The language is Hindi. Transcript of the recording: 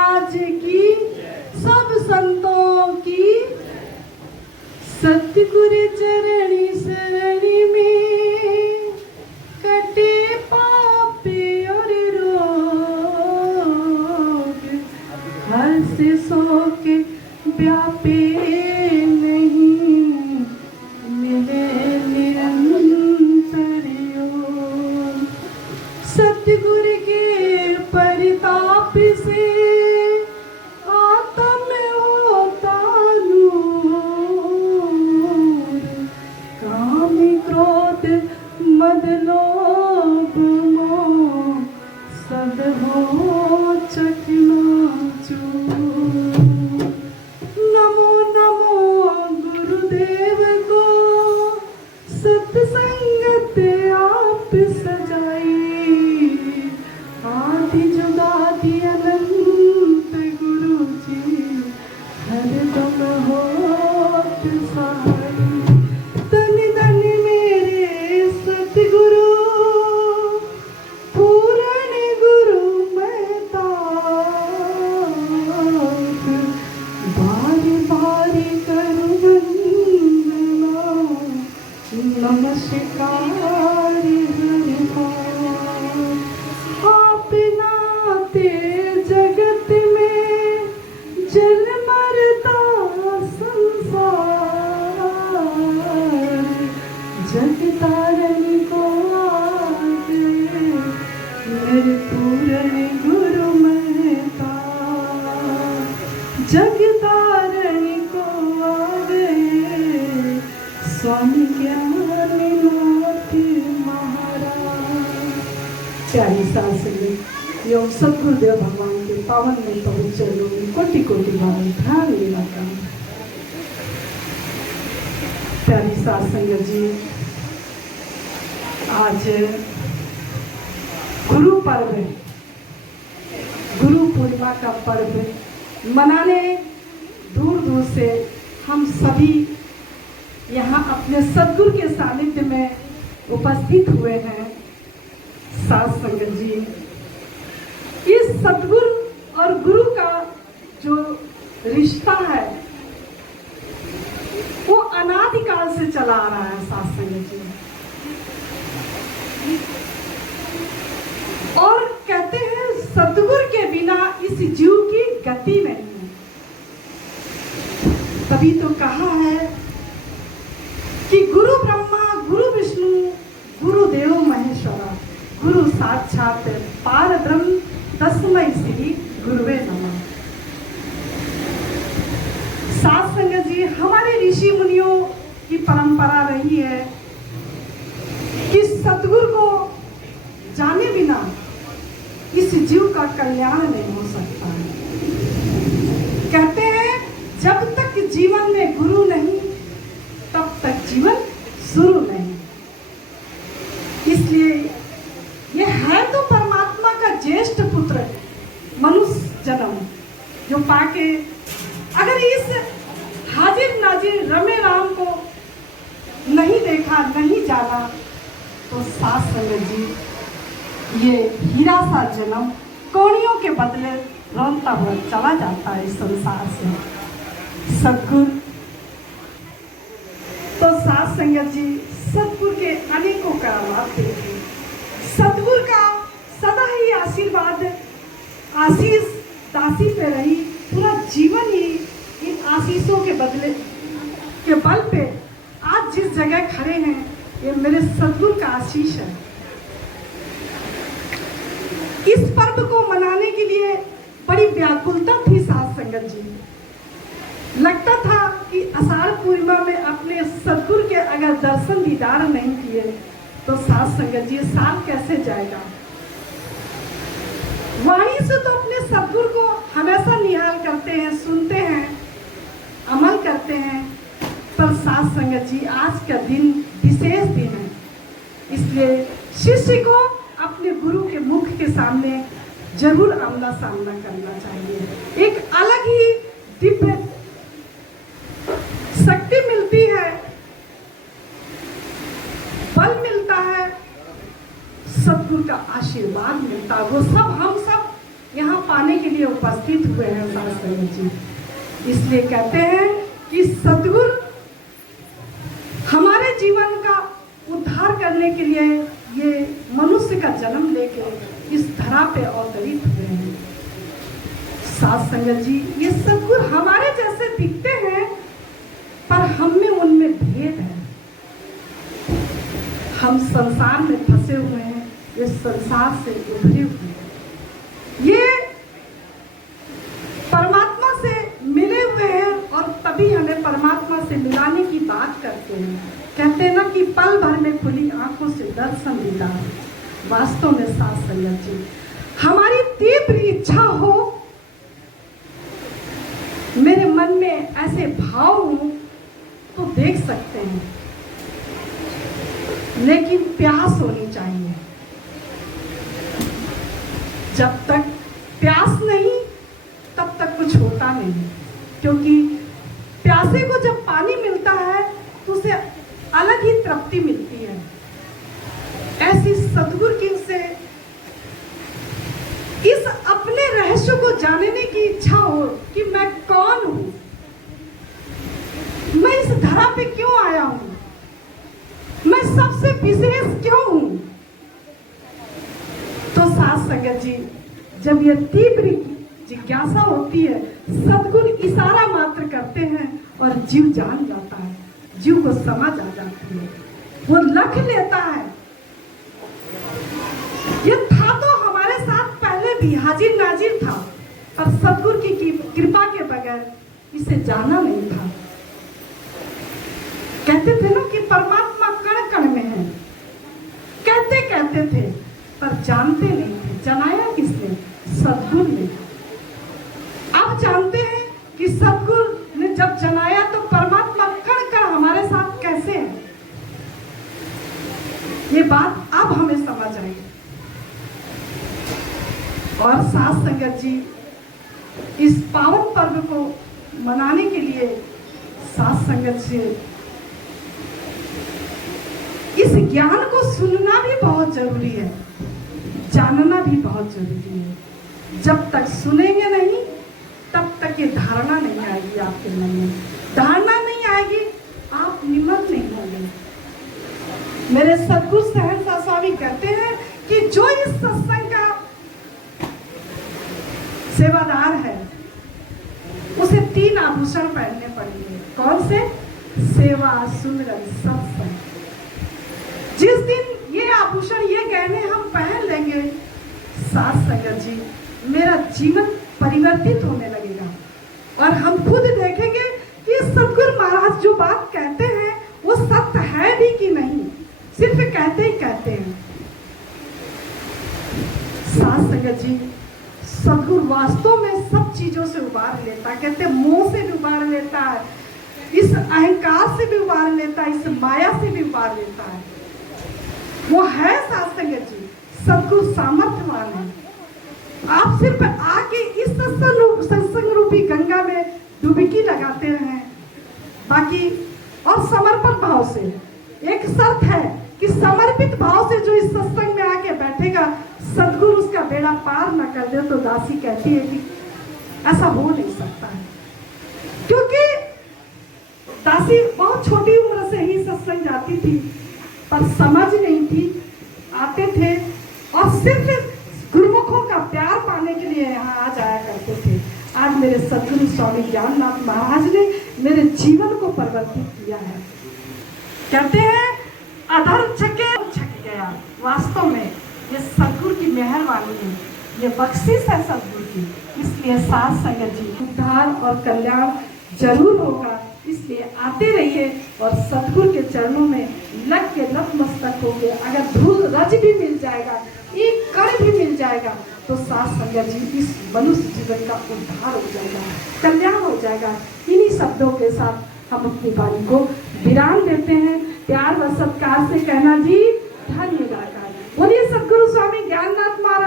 आज की सब संतों की सतगुरु चरणी शरणी में कटे पाप और रोग, हर्ष शोक व्यापे नहीं, मिले निरंतर योग। सतगुरु के परिताप से आत्म होता नूर, काम क्रोध मद लोभ मोह सब हो चकनाचूर। नमो नमो गुरुदेव को सत्संगत आप सजाई, आदि जुगादि अनंत गुरु जी हरदम होत सहाय। धन धन मेरे सतगुरु पूर्ण गुरु महताब, बारी बारी करूं वंदना, नमस्कार हरिपाल। आप नाते जगत में जल मरता संसार, जग तारण को आगे मेरे पूर्ण गुरु महताब, जग तारण को आगे स्वामी ज्ञाननाथ महाराज। प्यारी साथ संगत, योग सद्गुरुदेव भगवान के पावन में पवित्र चरणों में कोटि कोटि बार ध्यान लेना का। प्यारी साथ संगत जी, आज गुरु पर्व है, गुरु पूर्णिमा का पर्व मनाने दूर दूर से हम सभी यहाँ अपने सद्गुरु के सानिध्य में उपस्थित हुए हैं। साथ संगत जी, इस सद्गुरु और गुरु का जो रिश्ता है वो अनादिकाल से चला आ रहा है। साथ संगत जी, और कहते हैं सद्गुरु के बिना इस जीव की गति नहीं है। तभी तो कहा है कि गुरु ब्रह्मा गुरु विष्णु गुरुदेव महेश्वरा, गुरु साक्षात पारब्रह्म तस्मै श्री गुरुवे नमः। साथ संगत जी, हमारे ऋषि मुनियों की परंपरा रही है कि सतगुरु को जाने बिना इस जीव का कल्याण नहीं हो सकता है। कहते हैं जब तक जीवन में गुरु नहीं तब तक जीवन शुरू नहीं। इसलिए ये है तो परमात्मा का ज्येष्ठ पुत्र मनुष्य जन्म, जो पाके अगर इस हाजिर नाजिर रमे राम को नहीं देखा नहीं जाना तो साथ संगत जी ये हीरा सा जन्म कौड़ियों के बदले रोता हुआ चला जाता है इस संसार से। सद्गुरु तो साथ संगत जी, सद्गुरु के अनेकों करामात देखें। सद्गुरु का सदा ही आशीर्वाद आशीष दासी पे रही, पूरा जीवन ही इन आशीषों के बदले के बल पे आज जिस जगह खड़े हैं ये मेरे सद्गुरु का आशीष है। इस पर्व को मनाने के लिए बड़ी व्याकुलता थी साथ संगत जी। लगता था कि आषाढ़ पूर्णिमा में अपने सद्गुरु के अगर दर्शन दीदार नहीं किए तो साथ संगत जी साल कैसे जाएगा। वाणी से तो अपने सद्गुरु को हमेशा निहाल करते हैं, सुनते हैं, अमल करते हैं, पर साथ संगत जी आज का दिन विशेष दिन है। इसलिए शिष्य को अपने गुरु के मुख के सामने जरूर आमना सामना करना चाहिए। एक अलग ही दिव्य शक्ति मिलती है, बल मिलता है, सद्गुरु का आशीर्वाद मिलता है। वो सब हम सब यहाँ पाने के लिए उपस्थित हुए हैं सास संगत जी। इसलिए कहते हैं कि सद्गुरु हमारे जीवन का उद्धार करने के लिए ये मनुष्य का जन्म लेके इस धरा पे अवतरित हुए हैं। सास संगत जी, ये सद्गुरु हमारे जैसे दिखते हैं पर हम में उनमें भेद है। हम संसार में फंसे हुए हैं, ये संसार से उभरे हुए हैं। ये परमात्मा से मिले हुए हैं और तभी हमें परमात्मा से मिलाने की बात करते हैं। कहते हैं ना कि पल भर में खुली आंखों से दर्शन मिला। वास्तव में सास संगत जी, हमारी तीव्र इच्छा हो, मेरे मन में ऐसे भाव हो तो देख सकते हैं, लेकिन प्यास होनी चाहिए। जब तक प्यास नहीं तब तक कुछ होता नहीं, क्योंकि प्यासे को जब पानी मिलता है तो उसे अलग ही तृप्ति मिलती है। ऐसी सद्गुरु की से इस अपने रहस्य को जानने की इच्छा हो कि मैं कौन हूं, मैं इस धरा पे क्यों आया हूं, मैं सबसे विशेष क्यों हूं। तो सास संगत जी, जब यह तीव्र जिज्ञासा होती है, सद्गुरु इशारा मात्र करते हैं और जीव जान जाता है, जीव को समझ आ जाती है, वो लख लेता है। ये था तो हमारे साथ पहले भी हाजिर नाजिर था, पर सद्गुरु की कृपा के बगैर इसे जाना नहीं था। कहते थे ना कि परमात्मा कण कण में है, कहते कहते थे पर जानते नहीं थे। जनाया किसने? सद्गुरु ने। अब जानते हैं कि सद्गुरु ने जब जनाया तो परमात्मा कण कण हमारे साथ कैसे है। ये बात अब हमें समझ आई। और सास संगत जी, इस पावन पर्व को मनाने के लिए सास संगत से इस ज्ञान को सुनना भी बहुत जरूरी है, जानना भी बहुत जरूरी है। जब तक सुनेंगे नहीं तब तक ये धारणा नहीं आएगी आपके मन में। धारणा नहीं आएगी, आप निमग्न नहीं होंगे। मेरे सद्गुरु सहनसा स्वामी कहते हैं कि जो इस सत्संग का सेवादार है उसे 3 आभूषण पहनने पड़ेंगे। कौन से? सेवा, सुमिरन, सत्संग। जिस दिन ये आभूषण, ये गहने हम पहन लेंगे, सास संगत जी, मेरा जीवन परिवर्तित होने लगेगा और हम खुद देखेंगे कि सद्गुरु महाराज जो बात कहते हैं वो सत्य है भी कि नहीं, सिर्फ कहते ही कहते हैं। सास संगत जी, सद्गुरु वास्तव में सब चीजों से उबार लेता है। कहते हैं मोह से भी उबार लेता है, इस अहंकार से भी उबार लेता है, इस माया से भी उबार लेता है। वो है सास संगत जी, सद्गुरु सामर्थ्यवान है। आप सिर्फ आके इस सत्संग रूपी गंगा में डुबकी लगाते रहें, बाकी और समर्पण भाव से। एक शर्त है कि समर्पित भाव से जो इस सत्संग में आके बैठेगा, सद्गुरु उसका बेड़ा पार न कर दे तो दासी कहती है कि ऐसा हो नहीं सकता है। क्योंकि दासी बहुत छोटी उम्र से ही सत्संग जाती थी, पर समझ नहीं थी। आते थे और सिर्फ गुरुमुखों का प्यार पाने के लिए यहाँ आ जाया करते थे। आज मेरे सद्गुरु स्वामी ज्ञाननाथ महाराज ने मेरे जीवन को परिवर्तित किया है। कहते हैं अधर्म छक गया। वास्तव में ये सद्गुरु की मेहरबानी है, ये बख्शिश है सद्गुरु की। इसलिए सास संगत जी, उद्धार और कल्याण जरूर होगा। इसलिए आते रहिए और सद्गुरु के चरणों में लग के नतमस्तक होंगे। अगर धूल रज भी मिल जाएगा, एक कण भी मिल जाएगा, तो सास संगत जी, इस मनुष्य जीवन का उद्धार हो जाएगा, कल्याण हो जाएगा। इन्हीं शब्दों के साथ हम अपनी वाणी को विराम देते हैं। प्यार व सत्कार से कहना जी धन्यवाद। बोलिए सद्गुरु स्वामी ज्ञाननाथ महाराज।